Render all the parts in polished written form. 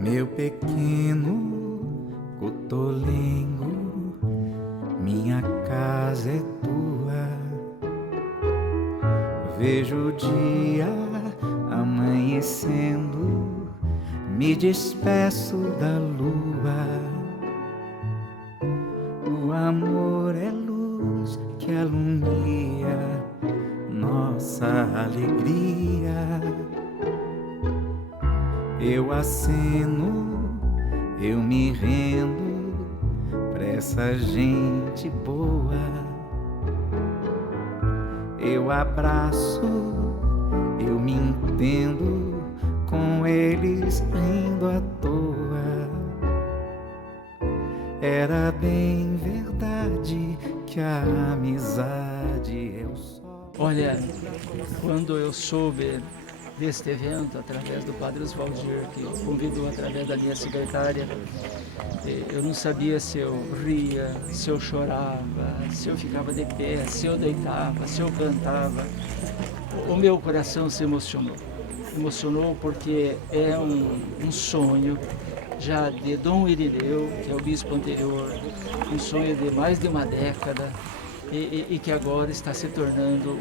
Meu pequeno cotolengo, minha casa é tua. Vejo o dia amanhecendo, me despeço da lua. O amor é luz que alumia nossa alegria. Eu aceno, eu me rendo pra essa gente boa. Eu abraço, eu me entendo com eles rindo à toa. Era bem verdade que a amizade é o sol. Olha, quando eu soube deste evento, através do Padre Oswaldir, que convidou através da minha secretária, eu não sabia se eu ria, se eu chorava, se eu ficava de pé, se eu deitava, se eu cantava. O meu coração se emocionou. Emocionou porque é um sonho já de Dom Irineu, que é o bispo anterior, um sonho de mais de uma década e que agora está se tornando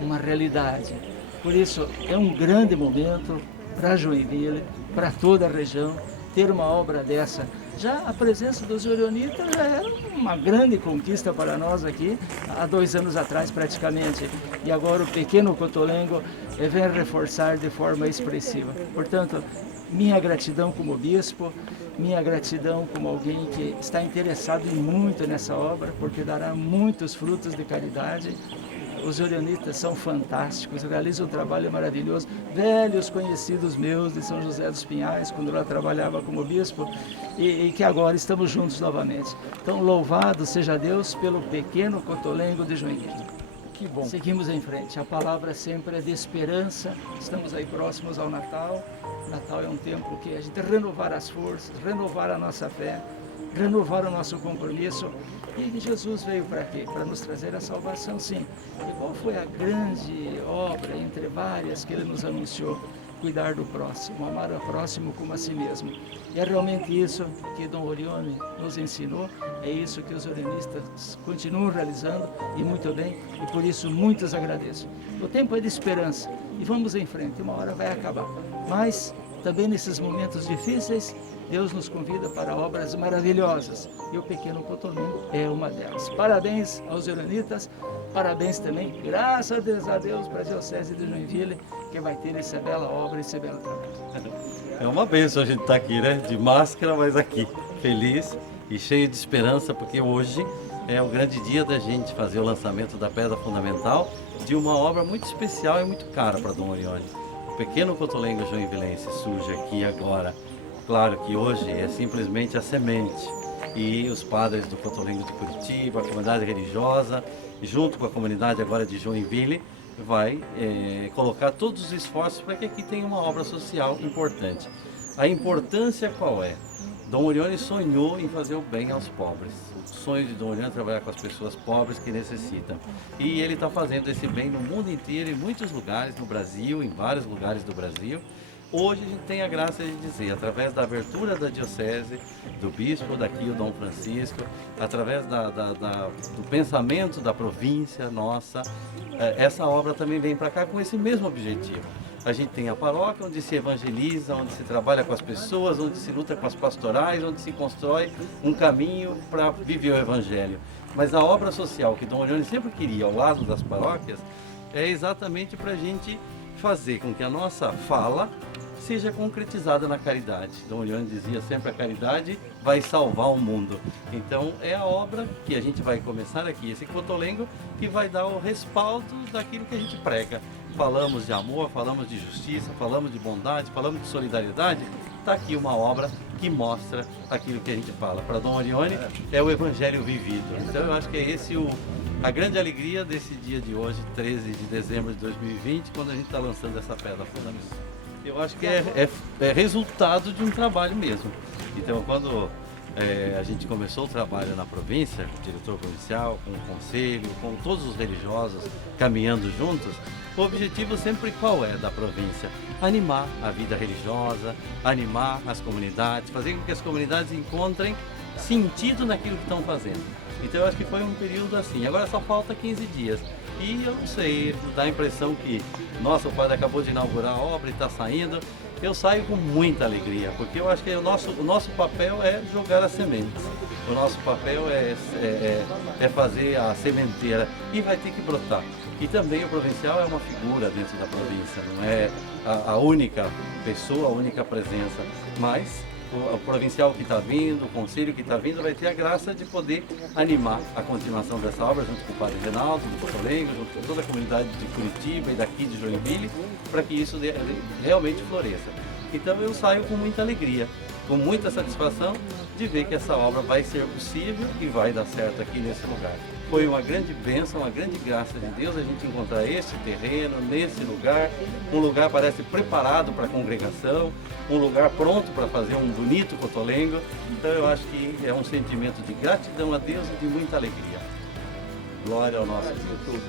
uma realidade. Por isso, é um grande momento para Joinville, para toda a região, ter uma obra dessa. Já a presença dos orionitas já era uma grande conquista para nós aqui, há 2 anos atrás praticamente. E agora o pequeno Cotolengo vem reforçar de forma expressiva. Portanto, minha gratidão como bispo, minha gratidão como alguém que está interessado muito nessa obra, porque dará muitos frutos de caridade. Os orionitas são fantásticos, realizam um trabalho maravilhoso. Velhos conhecidos meus de São José dos Pinhais, quando eu lá trabalhava como bispo, e que agora estamos juntos novamente. Então, louvado seja Deus pelo pequeno Cotolengo de Joinville. Que bom. Seguimos em frente. A palavra sempre é de esperança. Estamos aí próximos ao Natal. Natal é um tempo que a gente renovar as forças, renovar a nossa fé, renovar o nosso compromisso. E Jesus veio para quê? Para nos trazer a salvação, sim. E qual foi a grande obra, entre várias, que ele nos anunciou? Cuidar do próximo, amar o próximo como a si mesmo. E é realmente isso que Dom Orione nos ensinou, é isso que os orionistas continuam realizando, e muito bem, e por isso muitos agradeço. O tempo é de esperança, e vamos em frente, uma hora vai acabar. Mas, também nesses momentos difíceis, Deus nos convida para obras maravilhosas, e o pequeno Cotolengo é uma delas. Parabéns aos orionitas, parabéns também, graças a Deus, para a Diocese de Joinville, que vai ter essa bela obra, esse belo trabalho. É uma bênção a gente estar aqui, né? De máscara, mas aqui, feliz e cheio de esperança, porque hoje é o grande dia da gente fazer o lançamento da pedra fundamental de uma obra muito especial e muito cara para Dom Orione. O pequeno Cotolengo joinvilense surge aqui agora. Claro que hoje é simplesmente a semente, e os padres do Cotolengo de Curitiba, a comunidade religiosa, junto com a comunidade agora de Joinville, vai colocar todos os esforços para que aqui tenha uma obra social importante. A importância qual é? Dom Orione sonhou em fazer o bem aos pobres. O sonho de Dom Orione é trabalhar com as pessoas pobres que necessitam. E ele está fazendo esse bem no mundo inteiro, em muitos lugares, no Brasil, em vários lugares do Brasil. Hoje a gente tem a graça de dizer, através da abertura da diocese, do bispo daqui, o Dom Francisco, através do pensamento da província nossa, essa obra também vem para cá com esse mesmo objetivo. A gente tem a paróquia onde se evangeliza, onde se trabalha com as pessoas, onde se luta com as pastorais, onde se constrói um caminho para viver o evangelho. Mas a obra social que Dom Orione sempre queria ao lado das paróquias é exatamente para a gente fazer com que a nossa fala seja concretizada na caridade. Dom Orione dizia sempre: a caridade vai salvar o mundo. Então é a obra que a gente vai começar aqui, esse Cotolengo, que vai dar o respaldo daquilo que a gente prega. Falamos de amor, falamos de justiça, falamos de bondade, falamos de solidariedade. Está aqui uma obra que mostra aquilo que a gente fala. Para Dom Orione é o evangelho vivido. Então eu acho que é esse a grande alegria desse dia de hoje, 13 de dezembro de 2020, quando a gente está lançando essa pedra fundamental. Eu acho que é resultado de um trabalho mesmo. Então, quando a gente começou o trabalho na província, o diretor provincial, com o conselho, com todos os religiosos caminhando juntos, O objetivo sempre qual é da província? Animar a vida religiosa, animar as comunidades, fazer com que as comunidades encontrem sentido naquilo que estão fazendo. Então eu acho que foi um período assim. Agora só falta 15 dias. E eu não sei, dá a impressão que, nossa, o padre acabou de inaugurar a obra e está saindo. Eu saio com muita alegria, porque eu acho que o nosso papel é jogar as sementes. O nosso papel é fazer a sementeira e vai ter que brotar. E também o provincial é uma figura dentro da província, não é a única pessoa, a única presença, mas o provincial que está vindo, o conselho que está vindo, vai ter a graça de poder animar a continuação dessa obra junto com o padre Reinaldo, do Cotolengo, junto com toda a comunidade de Curitiba e daqui de Joinville, para que isso realmente floresça. Então eu saio com muita alegria, com muita satisfação de ver que essa obra vai ser possível e vai dar certo aqui nesse lugar. Foi uma grande bênção, uma grande graça de Deus a gente encontrar esse terreno, nesse lugar, um lugar parece preparado para a congregação, um lugar pronto para fazer um bonito cotolengo. Então eu acho que é um sentimento de gratidão a Deus e de muita alegria. Glória ao nosso Deus.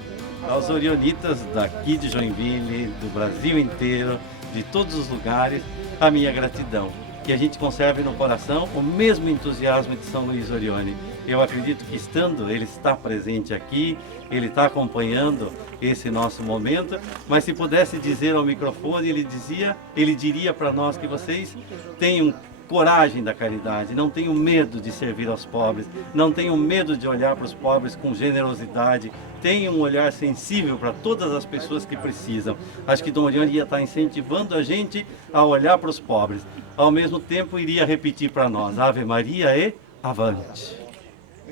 Aos orionitas daqui de Joinville, do Brasil inteiro, de todos os lugares, a minha gratidão. Que a gente conserve no coração o mesmo entusiasmo de São Luís Orione. Eu acredito que estando, ele está presente aqui, ele está acompanhando esse nosso momento, mas se pudesse dizer ao microfone, ele diria para nós que vocês tenham coragem da caridade, não tenham medo de servir aos pobres, não tenham medo de olhar para os pobres com generosidade, tenham um olhar sensível para todas as pessoas que precisam. Acho que Dom Orione ia estar incentivando a gente a olhar para os pobres. Ao mesmo tempo, iria repetir para nós, Ave Maria e avante.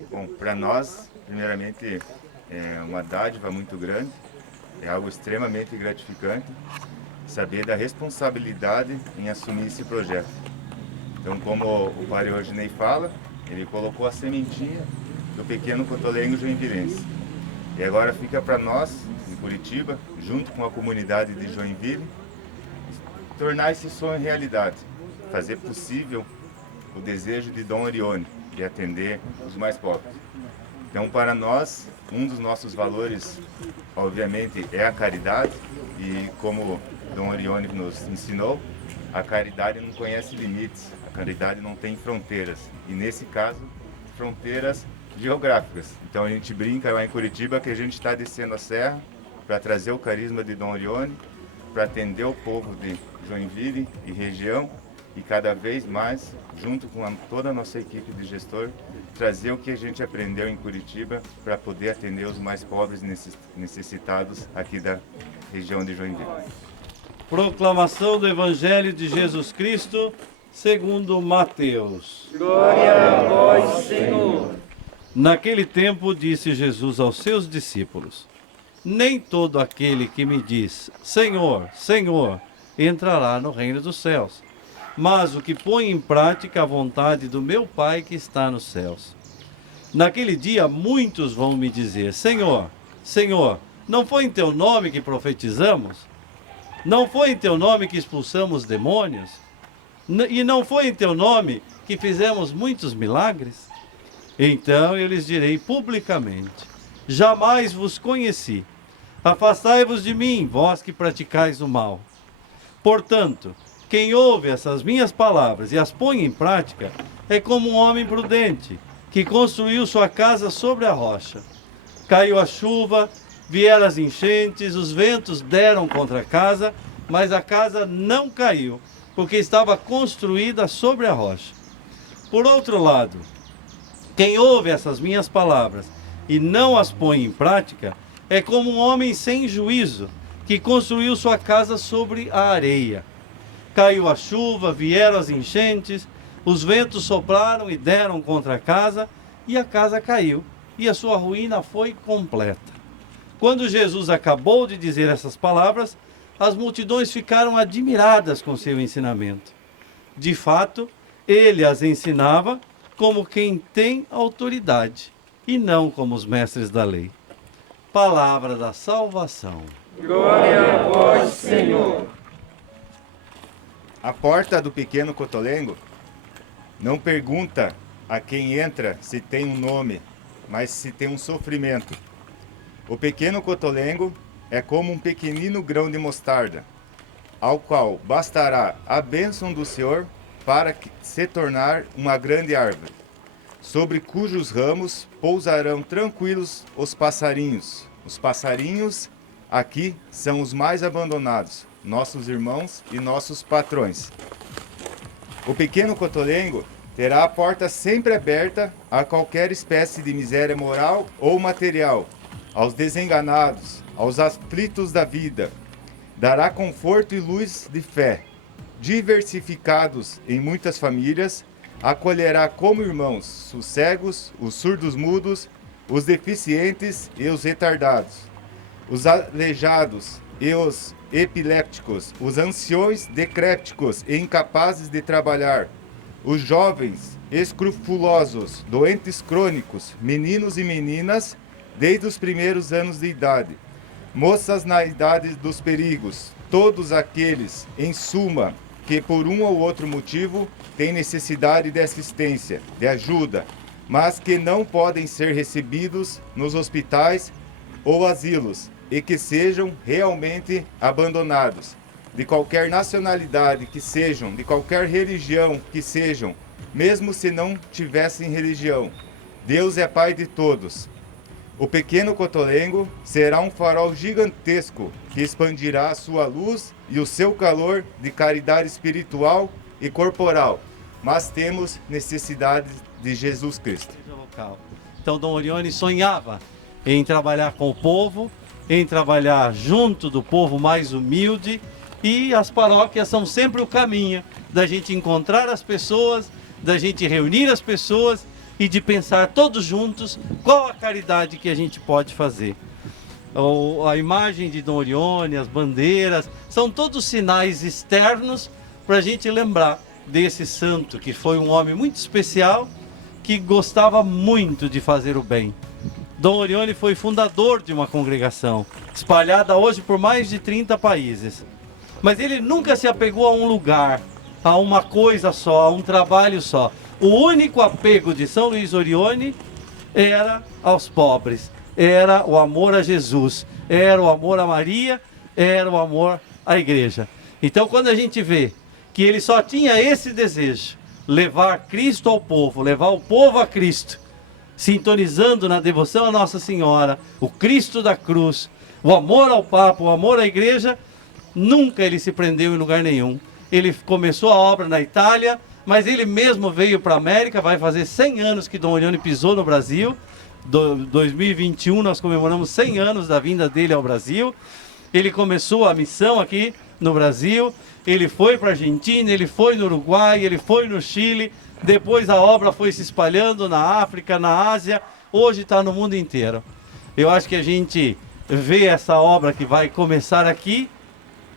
Bom, para nós, primeiramente, é uma dádiva muito grande, é algo extremamente gratificante saber da responsabilidade em assumir esse projeto. Então, como o padre Rodinei fala, ele colocou a sementinha do pequeno cotolengo joinvilense. E agora fica para nós, em Curitiba, junto com a comunidade de Joinville, tornar esse sonho realidade, fazer possível o desejo de Dom Orione, de atender os mais pobres. Então, para nós, um dos nossos valores, obviamente, é a caridade, e como Dom Orione nos ensinou, a caridade não conhece limites, a caridade não tem fronteiras, e nesse caso, fronteiras geográficas. Então a gente brinca lá em Curitiba que a gente está descendo a serra para trazer o carisma de Dom Orione, para atender o povo de Joinville e região, e cada vez mais, junto com toda a nossa equipe de gestor, trazer o que a gente aprendeu em Curitiba para poder atender os mais pobres necessitados aqui da região de Joinville. Proclamação do Evangelho de Jesus Cristo segundo Mateus. Glória a vós, Senhor. Naquele tempo disse Jesus aos seus discípulos: nem todo aquele que me diz, Senhor, Senhor, entrará no reino dos céus, mas o que põe em prática a vontade do meu Pai que está nos céus. Naquele dia muitos vão me dizer, Senhor, Senhor, não foi em teu nome que profetizamos? Não foi em teu nome que expulsamos demônios? E não foi em teu nome que fizemos muitos milagres? Então eu lhes direi publicamente, jamais vos conheci. Afastai-vos de mim, vós que praticais o mal. Portanto, quem ouve essas minhas palavras e as põe em prática, é como um homem prudente, que construiu sua casa sobre a rocha. Caiu a chuva, vieram as enchentes, os ventos deram contra a casa, mas a casa não caiu, porque estava construída sobre a rocha. Por outro lado, quem ouve essas minhas palavras e não as põe em prática, é como um homem sem juízo, que construiu sua casa sobre a areia. Caiu a chuva, vieram as enchentes, os ventos sopraram e deram contra a casa caiu, e a sua ruína foi completa. Quando Jesus acabou de dizer essas palavras, as multidões ficaram admiradas com seu ensinamento. De fato, ele as ensinava como quem tem autoridade, e não como os mestres da lei. Palavra da salvação. Glória a vós, Senhor. A porta do pequeno cotolengo não pergunta a quem entra se tem um nome, mas se tem um sofrimento. O pequeno cotolengo é como um pequenino grão de mostarda, ao qual bastará a bênção do Senhor para se tornar uma grande árvore, sobre cujos ramos pousarão tranquilos os passarinhos. Os passarinhos aqui são os mais abandonados, nossos irmãos e nossos patrões. O pequeno cotolengo terá a porta sempre aberta a qualquer espécie de miséria moral ou material, aos desenganados, aos aflitos da vida. Dará conforto e luz de fé. Diversificados em muitas famílias, acolherá como irmãos os cegos, os surdos mudos, os deficientes e os retardados, os aleijados e os epilépticos, os anciões decrépticos e incapazes de trabalhar, os jovens escrupulosos, doentes crônicos, meninos e meninas desde os primeiros anos de idade, moças na idade dos perigos, todos aqueles, em suma, que por um ou outro motivo têm necessidade de assistência, de ajuda, mas que não podem ser recebidos nos hospitais ou asilos e que sejam realmente abandonados, de qualquer nacionalidade que sejam, de qualquer religião que sejam, mesmo se não tivessem religião. Deus é Pai de todos. O pequeno cotolengo será um farol gigantesco que expandirá a sua luz e o seu calor de caridade espiritual e corporal. Mas temos necessidade de Jesus Cristo. Então, Dom Orione sonhava em trabalhar com o povo, em trabalhar junto do povo mais humilde, e as paróquias são sempre o caminho da gente encontrar as pessoas, da gente reunir as pessoas e de pensar todos juntos qual a caridade que a gente pode fazer. A imagem de Dom Orione, as bandeiras, são todos sinais externos para a gente lembrar desse santo, que foi um homem muito especial, que gostava muito de fazer o bem. Dom Orione foi fundador de uma congregação, espalhada hoje por mais de 30 países. Mas ele nunca se apegou a um lugar, a uma coisa só, a um trabalho só. O único apego de São Luís Orione era aos pobres, era o amor a Jesus, era o amor a Maria, era o amor à igreja. Então, quando a gente vê que ele só tinha esse desejo, levar Cristo ao povo, levar o povo a Cristo, sintonizando na devoção a Nossa Senhora, o Cristo da cruz, o amor ao Papa, o amor à igreja, nunca ele se prendeu em lugar nenhum. Ele começou a obra na Itália, mas ele mesmo veio para a América. Vai fazer 100 anos que Dom Orione pisou no Brasil. 2021 nós comemoramos 100 anos da vinda dele ao Brasil. Ele começou a missão aqui no Brasil, ele foi para a Argentina, ele foi no Uruguai, ele foi no Chile, depois a obra foi se espalhando na África, na Ásia, hoje está no mundo inteiro. Eu acho que a gente vê essa obra que vai começar aqui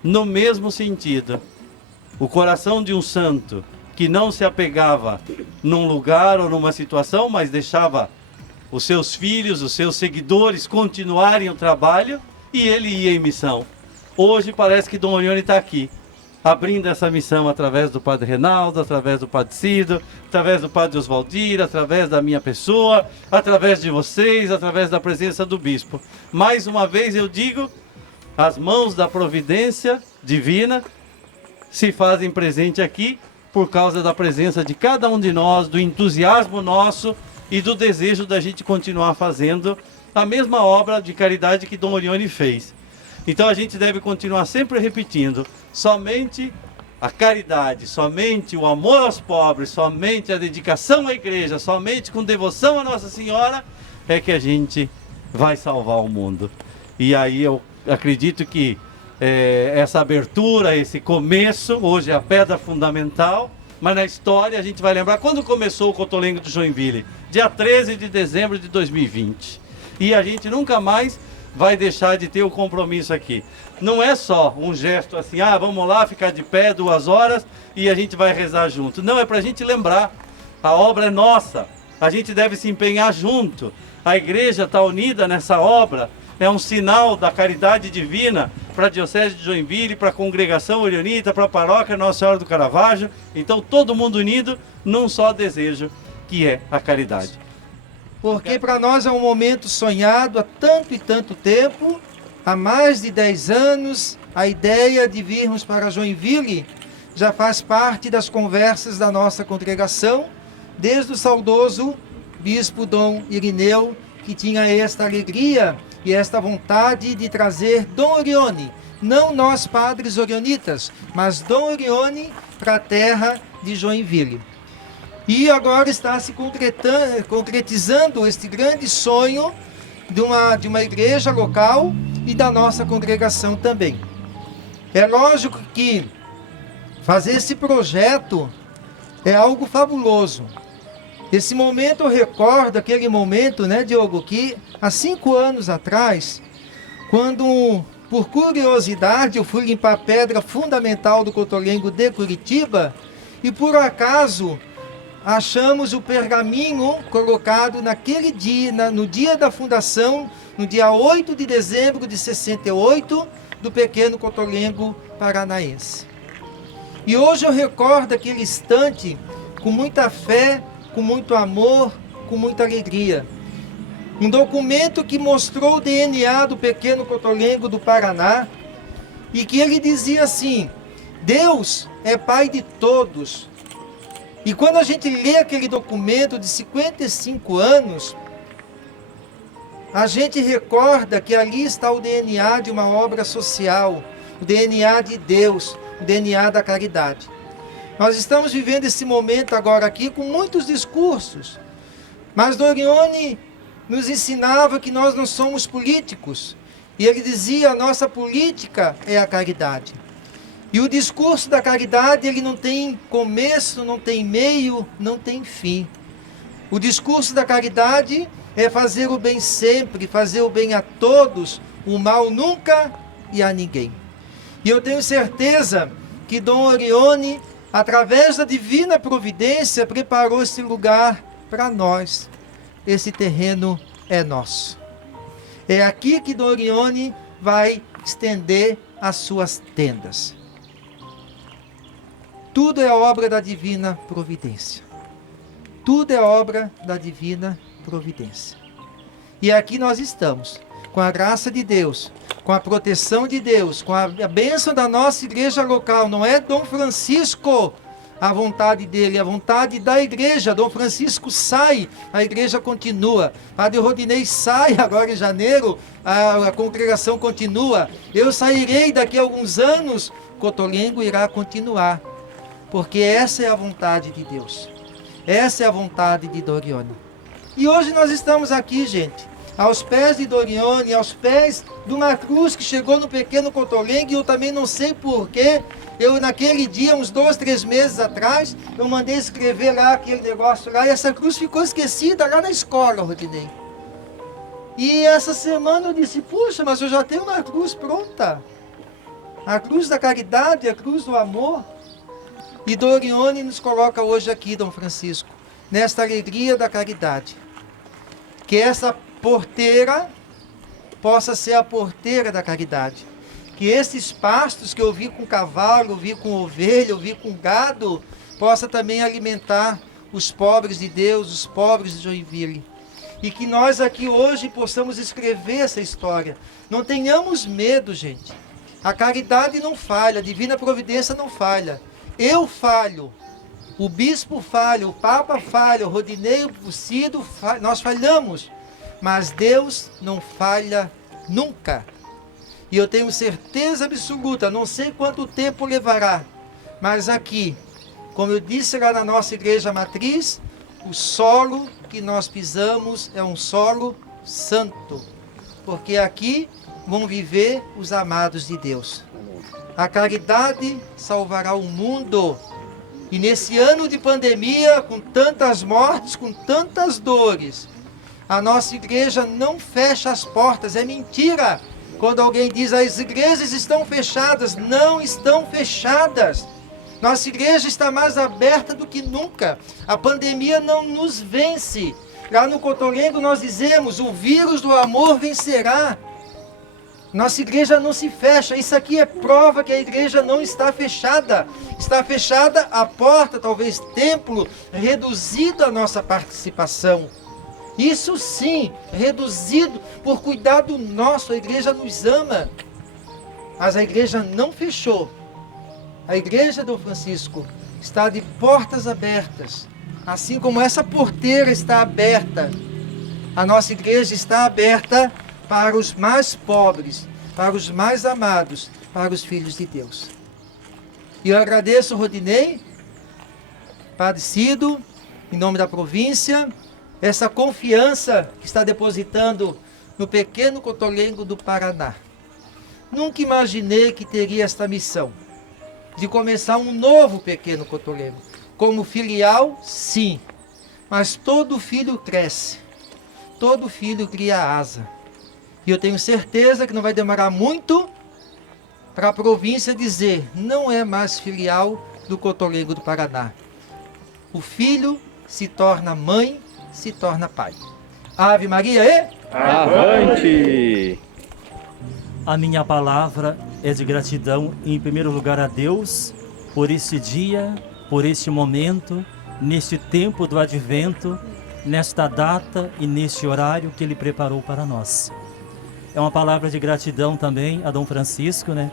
no mesmo sentido. O coração de um santo que não se apegava num lugar ou numa situação, mas deixava os seus filhos, os seus seguidores continuarem o trabalho, e ele ia em missão. Hoje parece que Dom Orione está aqui, abrindo essa missão através do Padre Renaldo, através do Padre Cido, através do Padre Oswaldir, através da minha pessoa, através de vocês, através da presença do Bispo. Mais uma vez eu digo, as mãos da providência divina se fazem presente aqui por causa da presença de cada um de nós, do entusiasmo nosso e do desejo da gente continuar fazendo a mesma obra de caridade que Dom Orione fez. Então a gente deve continuar sempre repetindo, somente a caridade, somente o amor aos pobres, somente a dedicação à igreja, somente com devoção a Nossa Senhora é que a gente vai salvar o mundo. E aí eu acredito que essa abertura, esse começo, hoje é a pedra fundamental, mas na história a gente vai lembrar quando começou o Cotolengo de Joinville, dia 13 de dezembro de 2020. E a gente nunca mais vai deixar de ter o compromisso aqui. Não é só um gesto assim, vamos lá ficar de pé 2 horas e a gente vai rezar junto. Não, é para a gente lembrar, a obra é nossa, a gente deve se empenhar junto. A igreja está unida nessa obra, é um sinal da caridade divina para a Diocese de Joinville, para a Congregação Orionita, para a Paróquia Nossa Senhora do Caravaggio. Então todo mundo unido num só desejo, que é a caridade. Porque para nós é um momento sonhado há tanto e tanto tempo, há mais de 10 anos, a ideia de virmos para Joinville já faz parte das conversas da nossa congregação, desde o saudoso bispo Dom Irineu, que tinha esta alegria e esta vontade de trazer Dom Orione, não nós padres orionitas, mas Dom Orione para a terra de Joinville. E agora está se concretizando este grande sonho de uma igreja local e da nossa congregação também. É lógico que fazer esse projeto é algo fabuloso. Esse momento eu recordo aquele momento, né, Diogo, que há 5 anos atrás, quando por curiosidade eu fui limpar a pedra fundamental do Cotolengo de Curitiba e por acaso achamos o pergaminho colocado naquele dia, no dia da fundação, no dia 8 de dezembro de 68, do pequeno Cotolengo paranaense. E hoje eu recordo aquele instante com muita fé, com muito amor, com muita alegria. Um documento que mostrou o DNA do pequeno Cotolengo do Paraná e que ele dizia assim: Deus é Pai de todos. E quando a gente lê aquele documento de 55 anos, a gente recorda que ali está o DNA de uma obra social, o DNA de Deus, o DNA da caridade. Nós estamos vivendo esse momento agora aqui com muitos discursos, mas Dorione nos ensinava que nós não somos políticos, e ele dizia: a nossa política é a caridade. E o discurso da caridade, ele não tem começo, não tem meio, não tem fim. O discurso da caridade é fazer o bem sempre, fazer o bem a todos, o mal nunca e a ninguém. E eu tenho certeza que Dom Orione, através da divina providência, preparou esse lugar para nós. Esse terreno é nosso. É aqui que Dom Orione vai estender as suas tendas. Tudo é obra da divina providência. Tudo é obra da divina providência. E aqui nós estamos, com a graça de Deus, com a proteção de Deus, com a bênção da nossa igreja local. Não é Dom Francisco a vontade dele, a vontade da igreja. Dom Francisco sai, a igreja continua. Padre Rodinei sai agora em janeiro, a congregação continua. Eu sairei daqui a alguns anos, Cotolengo irá continuar. Porque essa é a vontade de Deus. Essa é a vontade de Dorione. E hoje nós estamos aqui, gente, aos pés de Dorione, aos pés de uma cruz que chegou no pequeno Cotolengo, e eu também não sei porquê. Eu naquele dia, uns 2, 3 meses atrás, eu mandei escrever lá aquele negócio lá, e essa cruz ficou esquecida lá na escola, Rodinei. E essa semana eu disse: puxa, mas eu já tenho uma cruz pronta. A cruz da caridade, a cruz do amor. E Dorione nos coloca hoje aqui, Dom Francisco, nesta alegria da caridade. Que essa porteira possa ser a porteira da caridade. Que esses pastos que eu vi com cavalo, eu vi com ovelha, eu vi com gado, possa também alimentar os pobres de Deus, os pobres de Joinville. E que nós aqui hoje possamos escrever essa história. Não tenhamos medo, gente. A caridade não falha, a divina providência não falha. Eu falho, o bispo falha, o papa falha, o Rodinei, o Cido, nós falhamos. Mas Deus não falha nunca. E eu tenho certeza absoluta, não sei quanto tempo levará, mas aqui, como eu disse lá na nossa igreja matriz, o solo que nós pisamos é um solo santo. Porque aqui vão viver os amados de Deus. A caridade salvará o mundo. E nesse ano de pandemia, com tantas mortes, com tantas dores, a nossa igreja não fecha as portas. É mentira quando alguém diz: as igrejas estão fechadas. Não estão fechadas. Nossa igreja está mais aberta do que nunca. A pandemia não nos vence. Lá no Cotolengo nós dizemos: o vírus do amor vencerá. Nossa igreja não se fecha. Isso aqui é prova que a igreja não está fechada. Está fechada a porta, talvez templo, reduzido a nossa participação. Isso sim, reduzido por cuidado nosso. A igreja nos ama. Mas a igreja não fechou. A igreja Dom Francisco está de portas abertas. Assim como essa porteira está aberta, a nossa igreja está aberta para os mais pobres, para os mais amados, para os filhos de Deus. E eu agradeço, Rodinei, Padre Cido, em nome da província, essa confiança que está depositando no pequeno Cotolengo do Paraná. Nunca imaginei que teria esta missão de começar um novo pequeno Cotolengo. Como filial, sim, mas todo filho cresce, todo filho cria asa. E eu tenho certeza que não vai demorar muito para a província dizer, não é mais filial do Cotolengo do Paraná. O filho se torna mãe, se torna pai. Ave Maria e... Avante! A minha palavra é de gratidão, em primeiro lugar, a Deus, por este dia, por este momento, neste tempo do advento, nesta data e neste horário que Ele preparou para nós. É uma palavra de gratidão também a Dom Francisco, né?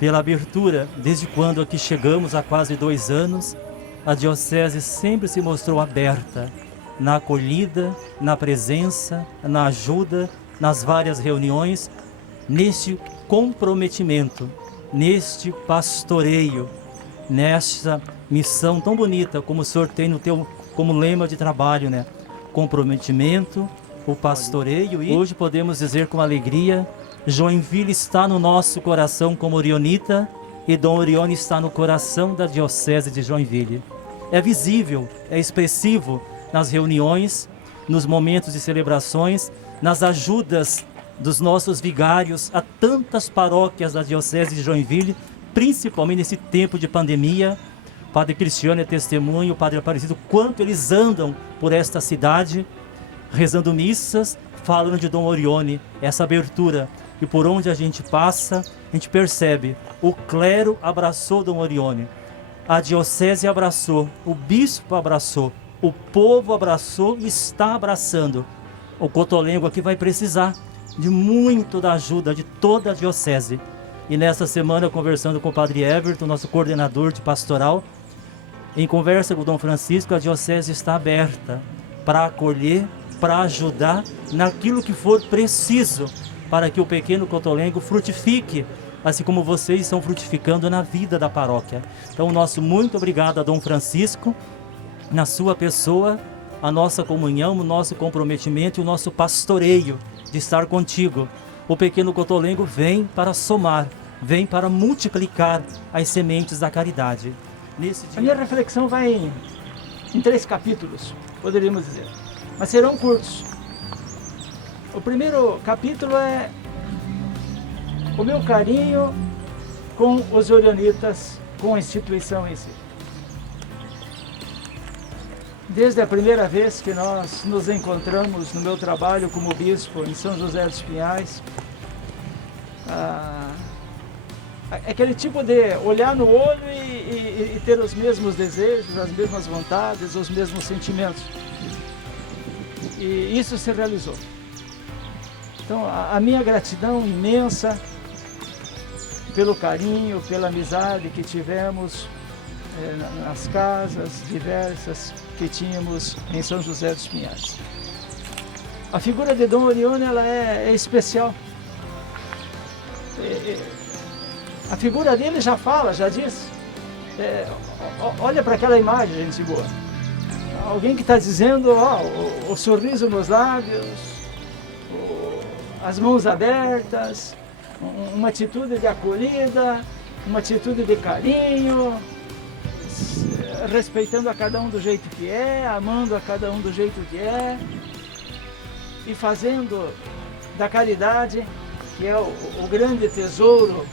Pela abertura, desde quando aqui chegamos, há quase 2 anos, a Diocese sempre se mostrou aberta na acolhida, na presença, na ajuda, nas várias reuniões, neste comprometimento, neste pastoreio, nesta missão tão bonita como o senhor tem no teu como lema de trabalho, né? Comprometimento, o pastoreio. E hoje podemos dizer com alegria, Joinville está no nosso coração como orionita e Dom Orione está no coração da Diocese de Joinville. É visível, é expressivo nas reuniões, nos momentos de celebrações, nas ajudas dos nossos vigários a tantas paróquias da Diocese de Joinville, principalmente nesse tempo de pandemia. O Padre Cristiano é testemunho, o Padre Aparecido, quanto eles andam por esta cidade, rezando missas, falando de Dom Orione, essa abertura. E por onde a gente passa, a gente percebe, o clero abraçou Dom Orione, a Diocese abraçou, o bispo abraçou, o povo abraçou e está abraçando. O Cotolengo aqui vai precisar de muito da ajuda de toda a Diocese. E nessa semana, conversando com o Padre Everton, nosso coordenador de pastoral, em conversa com o Dom Francisco, a Diocese está aberta para acolher, para ajudar naquilo que for preciso para que o pequeno Cotolengo frutifique, assim como vocês estão frutificando na vida da paróquia. Então, nosso muito obrigado a Dom Francisco, na sua pessoa, a nossa comunhão, o nosso comprometimento e o nosso pastoreio de estar contigo. O pequeno Cotolengo vem para somar, vem para multiplicar as sementes da caridade. A minha reflexão vai em 3 capítulos, poderíamos dizer, mas serão curtos. O primeiro capítulo é o meu carinho com os orionitas, com a instituição em si. Desde a primeira vez que nós nos encontramos no meu trabalho como bispo em São José dos Pinhais, aquele tipo de olhar no olho e ter os mesmos desejos, as mesmas vontades, os mesmos sentimentos. E isso se realizou. Então, a minha gratidão imensa pelo carinho, pela amizade que tivemos nas casas diversas que tínhamos em São José dos Pinhais. A figura de Dom Orione, ela é especial. A figura dele já fala, já diz. Olha para aquela imagem, gente boa. Alguém que está dizendo, o sorriso nos lábios, as mãos abertas, uma atitude de acolhida, uma atitude de carinho, respeitando a cada um do jeito que é, amando a cada um do jeito que é, e fazendo da caridade, que é o grande tesouro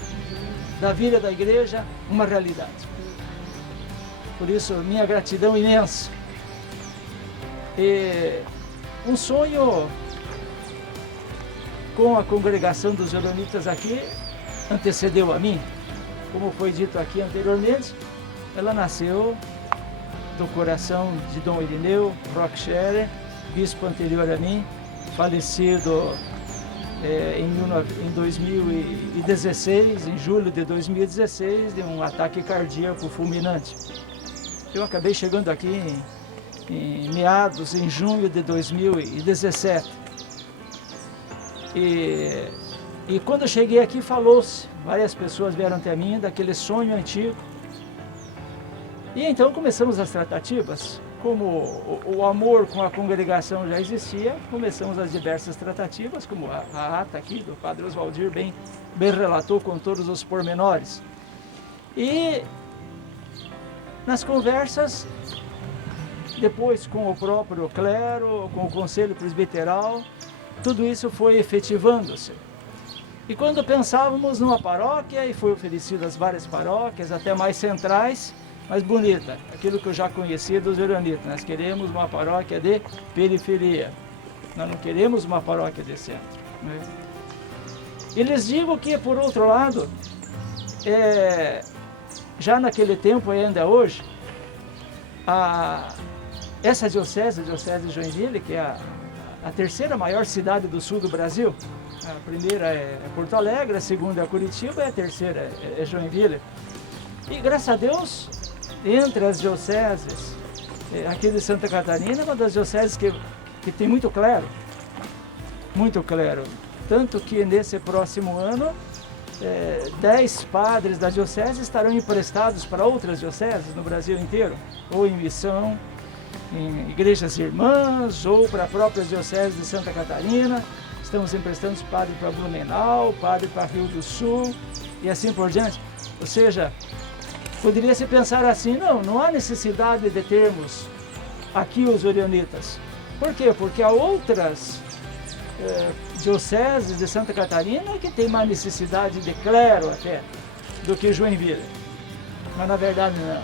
da vida da igreja, uma realidade. Por isso, minha gratidão imensa. E um sonho com a congregação dos Orionitas aqui antecedeu a mim. Como foi dito aqui anteriormente, ela nasceu do coração de Dom Irineu Rockscherer, bispo anterior a mim, falecido em 2016, em julho de 2016, de um ataque cardíaco fulminante. Eu acabei chegando aqui em meados, em junho de 2017. E quando eu cheguei aqui, falou-se, várias pessoas vieram até mim daquele sonho antigo. E então começamos as tratativas. Como o amor com a congregação já existia, começamos as diversas tratativas, como a ata aqui do Padre Oswaldir bem relatou com todos os pormenores. E nas conversas, depois com o próprio clero, com o conselho presbiteral, tudo isso foi efetivando-se. E quando pensávamos numa paróquia, e foi oferecido as várias paróquias, até mais centrais, mais bonita, aquilo que eu já conhecia dos Orionitas. Nós queremos uma paróquia de periferia, nós não queremos uma paróquia de centro, né? E lhes digo que, por outro lado, já naquele tempo e ainda hoje, essa diocese, a diocese de Joinville, que é a terceira maior cidade do sul do Brasil, a primeira é Porto Alegre, a segunda é Curitiba e a terceira é Joinville. E graças a Deus, entre as dioceses aqui de Santa Catarina, é uma das dioceses que tem muito clero. Tanto que nesse próximo ano, 10 padres da diocese estarão emprestados para outras dioceses no Brasil inteiro, ou em missão, em igrejas irmãs, ou para a própria diocese de Santa Catarina. Estamos emprestando padre para Blumenau, padre para Rio do Sul e assim por diante. Ou seja, poderia se pensar assim, não há necessidade de termos aqui os Orionitas. Por quê? Porque há outras dioceses de Santa Catarina que tem mais necessidade de clero até do que Joinville. Mas na verdade não.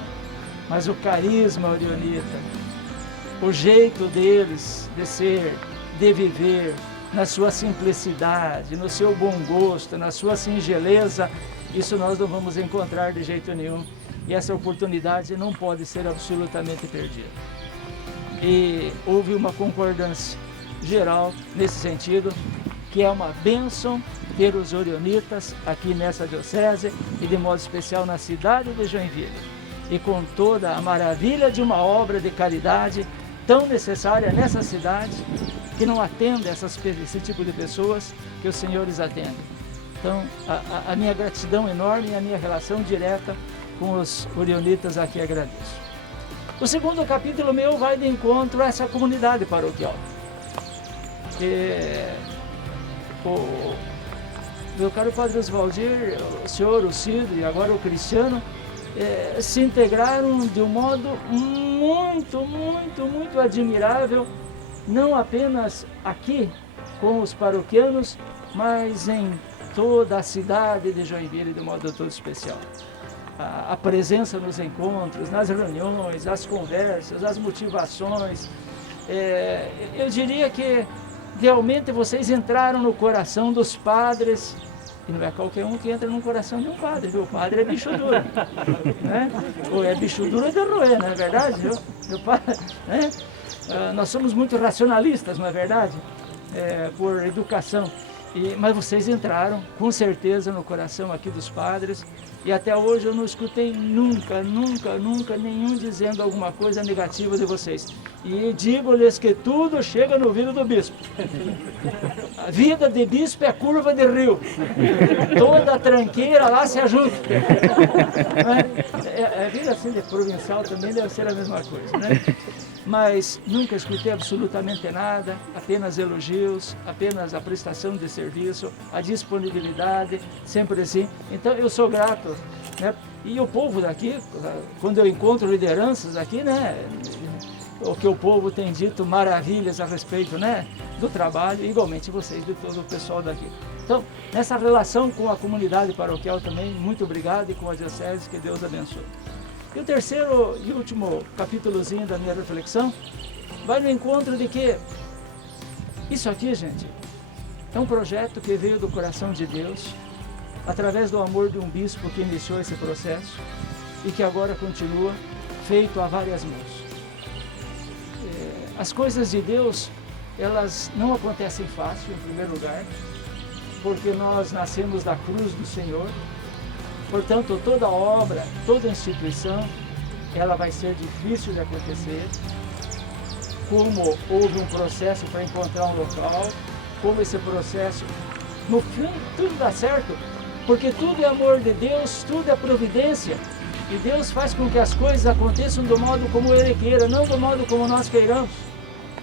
Mas o carisma orionita, o jeito deles de ser, de viver, na sua simplicidade, no seu bom gosto, na sua singeleza, isso nós não vamos encontrar de jeito nenhum. E essa oportunidade não pode ser absolutamente perdida. E houve uma concordância geral nesse sentido, que é uma bênção ter os Orionitas aqui nessa diocese e de modo especial na cidade de Joinville. E com toda a maravilha de uma obra de caridade tão necessária nessa cidade, que não atende esse tipo de pessoas que os senhores atendem. Então, a minha gratidão enorme e a minha relação direta com os Orionitas aqui agradeço. O segundo capítulo meu vai de encontro a essa comunidade paroquial. O meu caro Padre Oswaldir, o senhor, o Cido e agora o Cristiano, se integraram de um modo muito admirável, não apenas aqui com os paroquianos, mas em toda a cidade de Joinville de modo todo especial. A presença nos encontros, nas reuniões, as conversas, as motivações, eu diria que realmente vocês entraram no coração dos padres. E não é qualquer um que entra no coração de um padre, viu? O padre é bicho duro, né? Ou é bicho duro de roer, não é verdade? Meu padre, né? Nós somos muito racionalistas, não é verdade? Por educação. Mas vocês entraram, com certeza, no coração aqui dos padres. E até hoje eu não escutei nunca nenhum dizendo alguma coisa negativa de vocês. E digo-lhes que tudo chega no ouvido do bispo. A vida de bispo é curva de rio. Toda a tranqueira lá se ajunta. A vida assim de provincial também deve ser a mesma coisa, né? Mas nunca escutei absolutamente nada, apenas elogios, apenas a prestação de serviço, a disponibilidade, sempre assim. Então eu sou grato, né? E o povo daqui, quando eu encontro lideranças aqui, né? O que o povo tem dito maravilhas a respeito, né? Do trabalho, igualmente vocês, de todo o pessoal daqui. Então, nessa relação com a comunidade paroquial também, muito obrigado, e com a diocese, que Deus abençoe. E o terceiro e último capítulozinho da minha reflexão vai no encontro de que isso aqui, gente, é um projeto que veio do coração de Deus, através do amor de um bispo que iniciou esse processo e que agora continua, feito a várias mãos. As coisas de Deus, elas não acontecem fácil, em primeiro lugar, porque nós nascemos da cruz do Senhor. Portanto, toda obra, toda instituição, ela vai ser difícil de acontecer. Como houve um processo para encontrar um local, como esse processo, no fim, tudo dá certo, porque tudo é amor de Deus, tudo é providência. E Deus faz com que as coisas aconteçam do modo como Ele queira, não do modo como nós queiramos.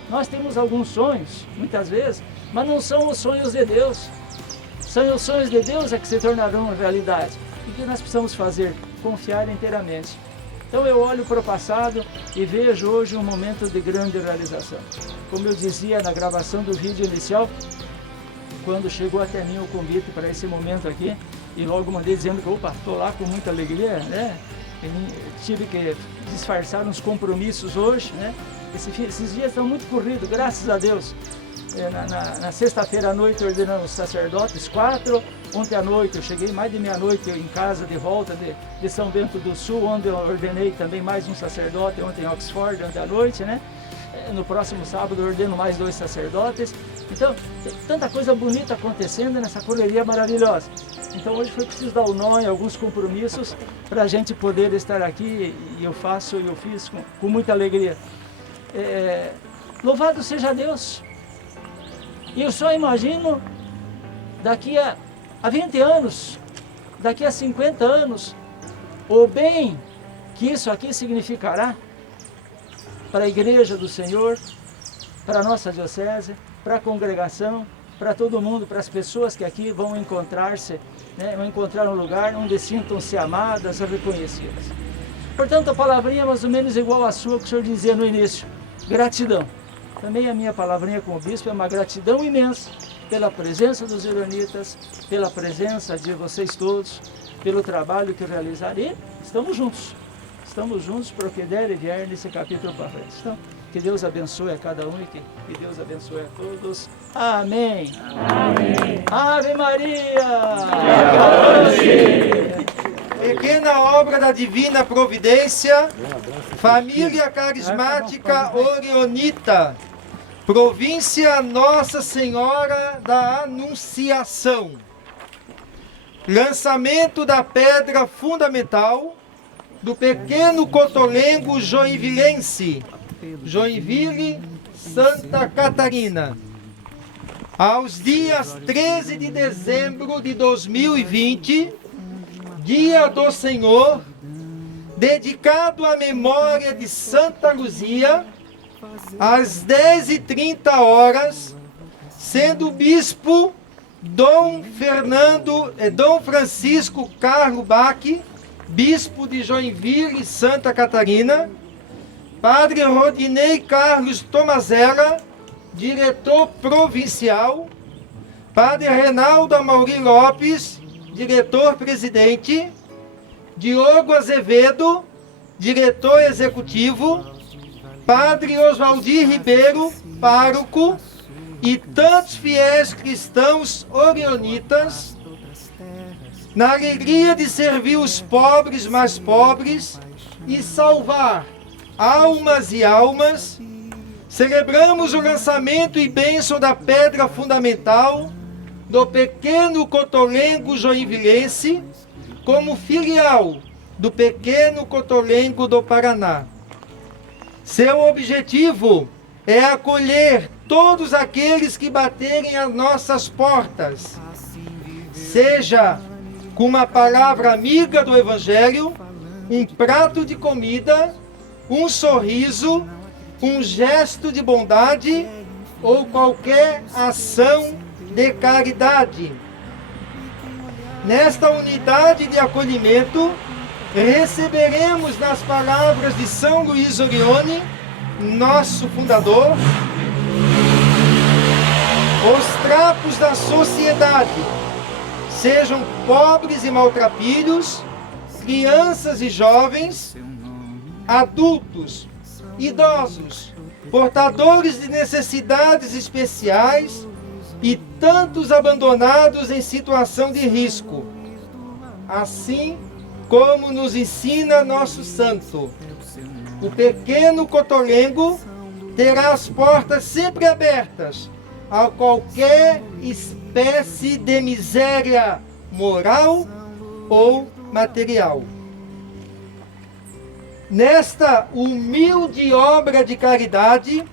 Nós temos alguns sonhos, muitas vezes, mas não são os sonhos de Deus. São os sonhos de Deus é que se tornarão realidade. E o que nós precisamos fazer? Confiar inteiramente. Então eu olho para o passado e vejo hoje um momento de grande realização. Como eu dizia na gravação do vídeo inicial, quando chegou até mim o convite para esse momento aqui, e logo mandei dizendo que, opa, estou lá com muita alegria, né? Tive que disfarçar uns compromissos hoje, né? Esses dias estão muito corridos, graças a Deus. Na sexta-feira à noite ordenamos sacerdotes, 4. Ontem à noite eu cheguei mais de meia-noite em casa de volta de São Bento do Sul, onde eu ordenei também mais um sacerdote, ontem em Oxford, ontem à noite, né? No próximo sábado eu ordeno mais 2 sacerdotes. Então, tem tanta coisa bonita acontecendo nessa correria maravilhosa. Então hoje foi preciso dar o nó em alguns compromissos para a gente poder estar aqui, e eu fiz com muita alegria. Louvado seja Deus! E eu só imagino daqui a 20 anos, daqui a 50 anos, o bem que isso aqui significará para a Igreja do Senhor, para a nossa diocese, para a congregação, para todo mundo, para as pessoas que aqui vão encontrar-se, né, vão encontrar um lugar onde sintam-se amadas e reconhecidas. Portanto, a palavrinha é mais ou menos igual à sua que o senhor dizia no início, gratidão. Também a minha palavrinha com o bispo é uma gratidão imensa pela presença dos ironitas, pela presença de vocês todos, pelo trabalho que realizaram. E estamos juntos para o que der e vier nesse capítulo para frente. Então, que Deus abençoe a cada um e que Deus abençoe a todos. Amém. Amém. Ave Maria. Pequena obra da Divina Providência, Família Carismática Orionita, Província Nossa Senhora da Anunciação. Lançamento da pedra fundamental do pequeno cotolengo joinvilense, Joinville, Santa Catarina. Aos dias 13 de dezembro de 2020, Dia do Senhor, dedicado à memória de Santa Luzia, às 10h30, sendo o bispo Dom Francisco Carlo Bach, bispo de Joinville, Santa Catarina, Padre Rodinei Carlos Tomazella, diretor provincial, Padre Reinaldo Amaury Lopes, diretor-presidente, Diogo Azevedo, diretor executivo, Padre Oswaldir Ribeiro, pároco, e tantos fiéis cristãos orionitas, na alegria de servir os pobres mais pobres e salvar almas e almas, celebramos o lançamento e bênção da pedra fundamental do pequeno cotolengo joinvilense, como filial do pequeno cotolengo do Paraná. Seu objetivo é acolher todos aqueles que baterem às nossas portas, seja com uma palavra amiga do Evangelho, um prato de comida, um sorriso, um gesto de bondade ou qualquer ação de caridade. Nesta unidade de acolhimento, receberemos nas palavras de São Luís Orione, nosso fundador, os trapos da sociedade, sejam pobres e maltrapilhos, crianças e jovens, adultos, idosos, portadores de necessidades especiais e tantos abandonados em situação de risco. Assim como nos ensina nosso santo, o pequeno cotolengo terá as portas sempre abertas a qualquer espécie de miséria moral ou material. Nesta humilde obra de caridade,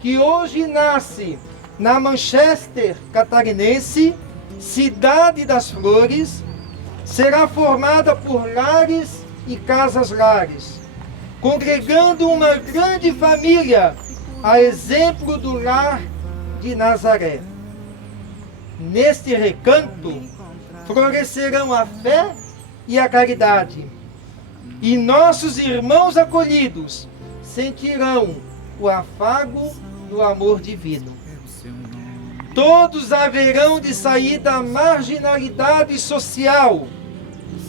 que hoje nasce na Manchester catarinense, cidade das flores, será formada por lares e casas-lares, congregando uma grande família, a exemplo do lar de Nazaré. Neste recanto, florescerão a fé e a caridade, e nossos irmãos acolhidos sentirão o afago do amor divino. Todos haverão de sair da marginalidade social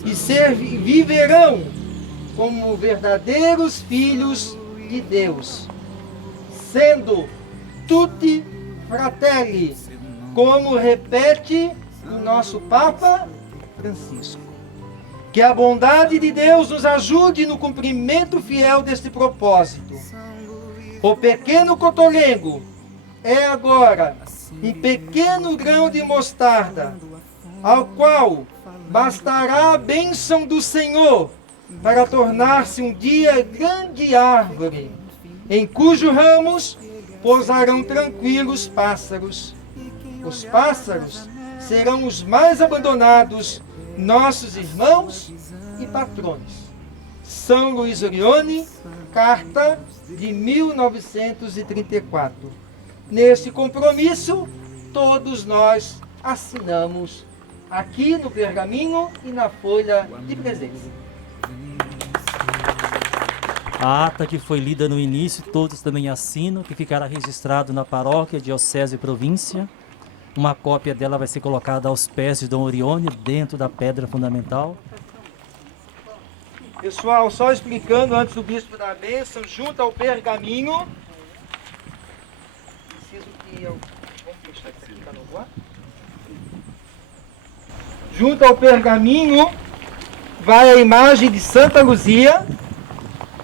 e viverão como verdadeiros filhos de Deus, sendo tutti fratelli, como repete o nosso Papa Francisco. Que a bondade de Deus nos ajude no cumprimento fiel deste propósito. O pequeno cotolengo é agora um pequeno grão de mostarda, ao qual bastará a bênção do Senhor para tornar-se um dia grande árvore, em cujos ramos pousarão tranquilos pássaros. Os pássaros serão os mais abandonados, nossos irmãos e patronos. São Luís Orione, carta de 1934. Neste compromisso, todos nós assinamos aqui no pergaminho e na folha de presença. A ata que foi lida no início, todos também assinam, que ficará registrado na paróquia, diocese e província. Uma cópia dela vai ser colocada aos pés de Dom Orione, dentro da pedra fundamental. Pessoal, só explicando antes do bispo dar a bênção, junto ao pergaminho. Preciso que eu. Vamos deixar isso aqui, tá no ar? Junto ao pergaminho vai a imagem de Santa Luzia.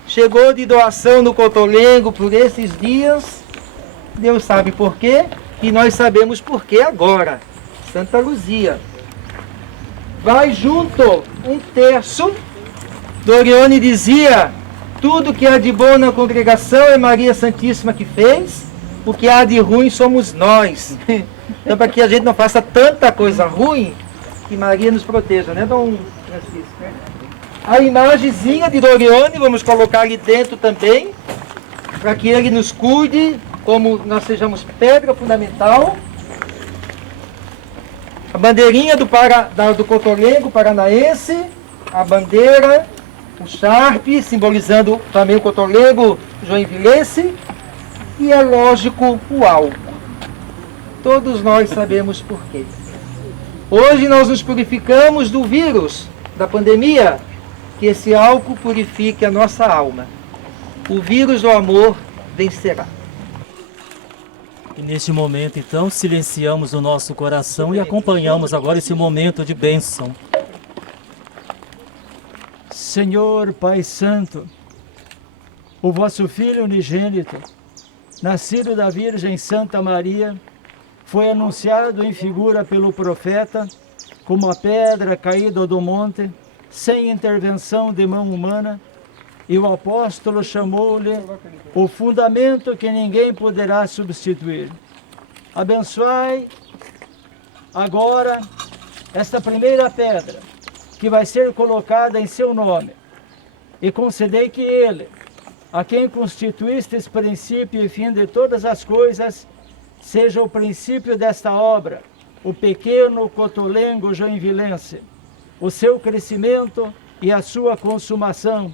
Chegou de doação no Cotolengo por esses dias. Deus sabe por quê. E nós sabemos por quê agora. Santa Luzia. Vai junto um terço. Orione dizia: tudo que há de bom na congregação é Maria Santíssima que fez, o que há de ruim somos nós. Então, para que a gente não faça tanta coisa ruim, que Maria nos proteja, né, Dom Francisco? A imagenzinha de Orione, vamos colocar ali dentro também, para que ele nos cuide, como nós sejamos pedra fundamental. A bandeirinha do Cotolengo paranaense, a bandeira, o Sharpe, simbolizando também o Cotolengo joinvilense, e é lógico o álcool. Todos nós sabemos por quê. Hoje nós nos purificamos do vírus, da pandemia, que esse álcool purifique a nossa alma. O vírus do amor vencerá. E neste momento, então, silenciamos o nosso coração e acompanhamos agora esse momento de bênção. Senhor Pai Santo, o vosso Filho unigênito, nascido da Virgem Santa Maria, foi anunciado em figura pelo profeta como a pedra caída do monte, sem intervenção de mão humana, e o apóstolo chamou-lhe o fundamento que ninguém poderá substituir. Abençoai agora esta primeira pedra, que vai ser colocada em seu nome, e concedei que ele, a quem constituístes princípio e fim de todas as coisas, seja o princípio desta obra, o pequeno Cotolengo joinvilense, o seu crescimento e a sua consumação.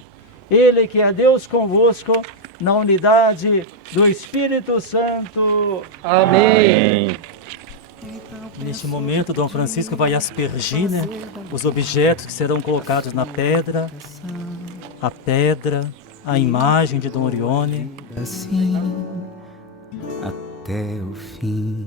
Ele que é Deus convosco, na unidade do Espírito Santo. Amém. Neste momento, Dom Francisco vai aspergir, né, os objetos que serão colocados na pedra, a pedra, a imagem de Dom Orione. Assim, até o fim.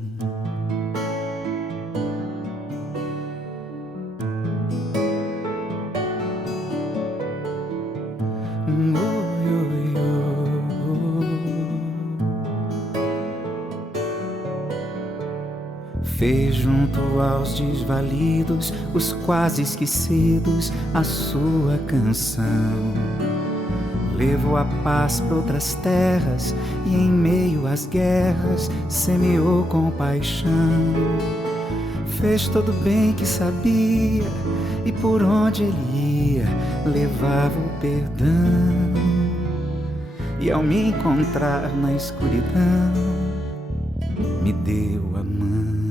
Fez junto aos desvalidos, os quase esquecidos, a sua canção. Levou a paz para outras terras e em meio às guerras semeou compaixão. Fez todo o bem que sabia e por onde ele ia levava o perdão. E ao me encontrar na escuridão, me deu a mão.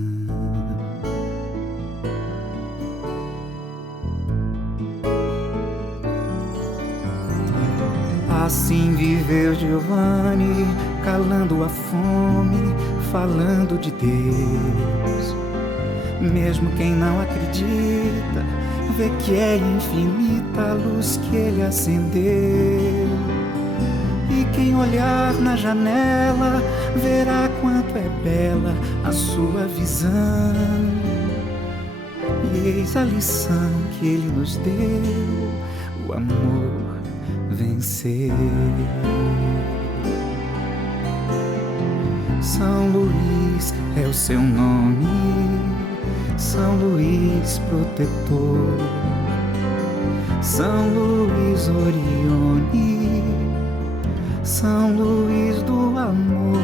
Assim viveu Giovanni, calando a fome, falando de Deus. Mesmo quem não acredita, vê que é infinita a luz que ele acendeu. E quem olhar na janela, verá quanto é bela a sua visão. E eis a lição que ele nos deu, o amor vencer. São Luís é o seu nome, São Luís protetor, São Luís Orione, São Luís do amor.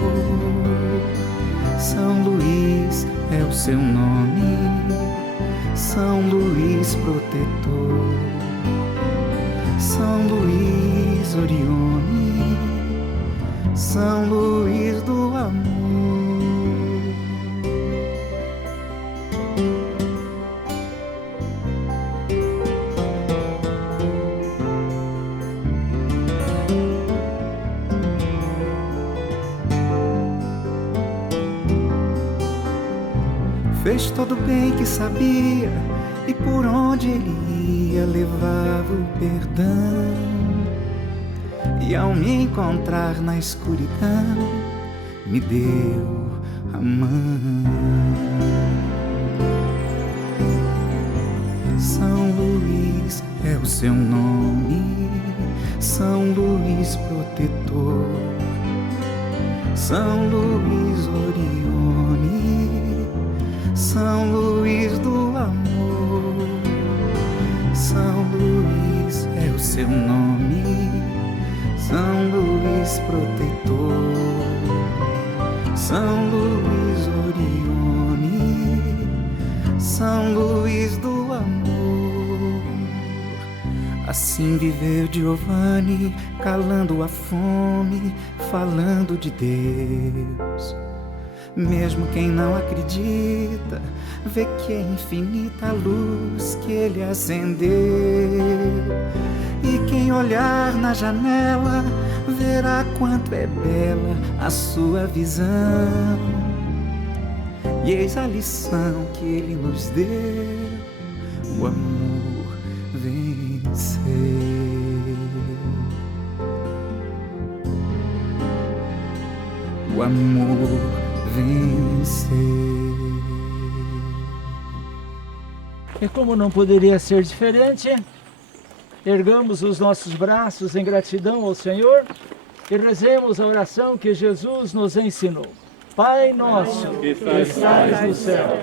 São Luís é o seu nome, São Luís protetor, São Luís Orione, São Luís do amor. Fez todo o bem que sabia e por onde ele ia levava o perdão. E ao me encontrar na escuridão, me deu a mão. São Luís é o seu nome, São Luís protetor, São Luís Orione, São Luís do amor. São Luís é o seu nome, São Luís protetor, São Luís Orione, São Luís do amor. Assim viveu Giovanni, calando a fome, falando de Deus. Mesmo quem não acredita, vê que é infinita a luz que ele acendeu. E quem olhar na janela, verá quanto é bela a sua visão. E eis a lição que ele nos deu, o amor vencer. O amor vencer. E como não poderia ser diferente, ergamos os nossos braços em gratidão ao Senhor e rezemos a oração que Jesus nos ensinou. Pai nosso, que estais no céu,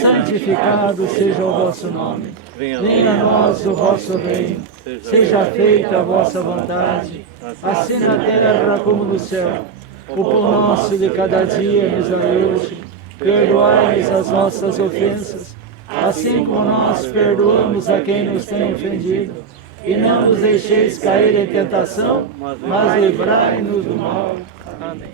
santificado seja o vosso nome. Venha a nós o vosso reino. Seja feita a vossa vontade, assim na terra como no céu. O pão nosso de cada dia nos dai hoje. Perdoai-nos as nossas ofensas, assim como nós perdoamos a quem nos tem ofendido. E não nos deixeis cair em tentação, mas livrai-nos do mal. Amém.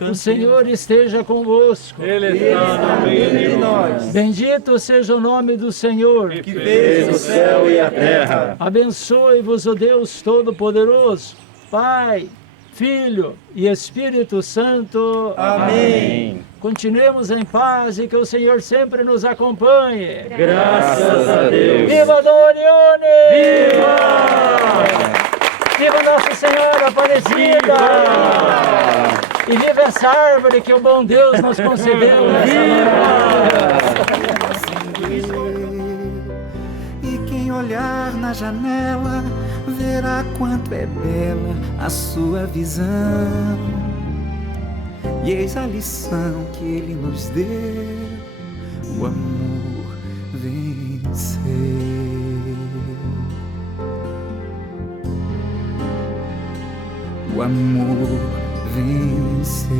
O Senhor esteja convosco. Ele está no meio de nós. Bendito seja o nome do Senhor, Que fez o céu e a terra. Abençoe-vos o Deus Todo-Poderoso, Pai, Filho e Espírito Santo. Amém. Continuemos em paz e que o Senhor sempre nos acompanhe. Graças a Deus. Viva Dom Orione! Viva! Viva Nossa Senhora Aparecida! E viva essa árvore que o bom Deus nos concedeu nessa E quem olhar na janela, verá quanto é bela a sua visão. E eis a lição que ele nos deu, o amor venceu. O amor venceu.